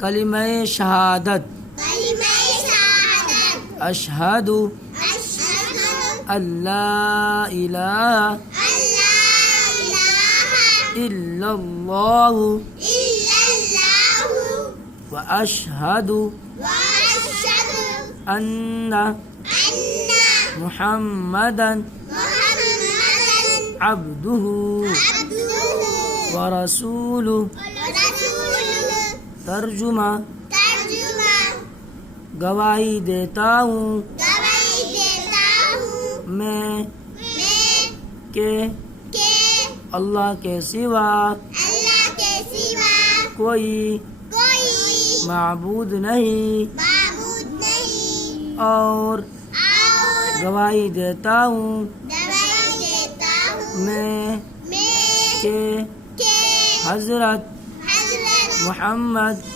کلمہ شہادت اشہد اللہ الہ الا اللہ واشہد ان محمدا عبدہ ورسولہ. ترجمہ گواہی دیتا ہوں میں کہ اللہ کے سوا کوئی معبود نہیں، اور گواہی دیتا ہوں میں کہ حضرت محمد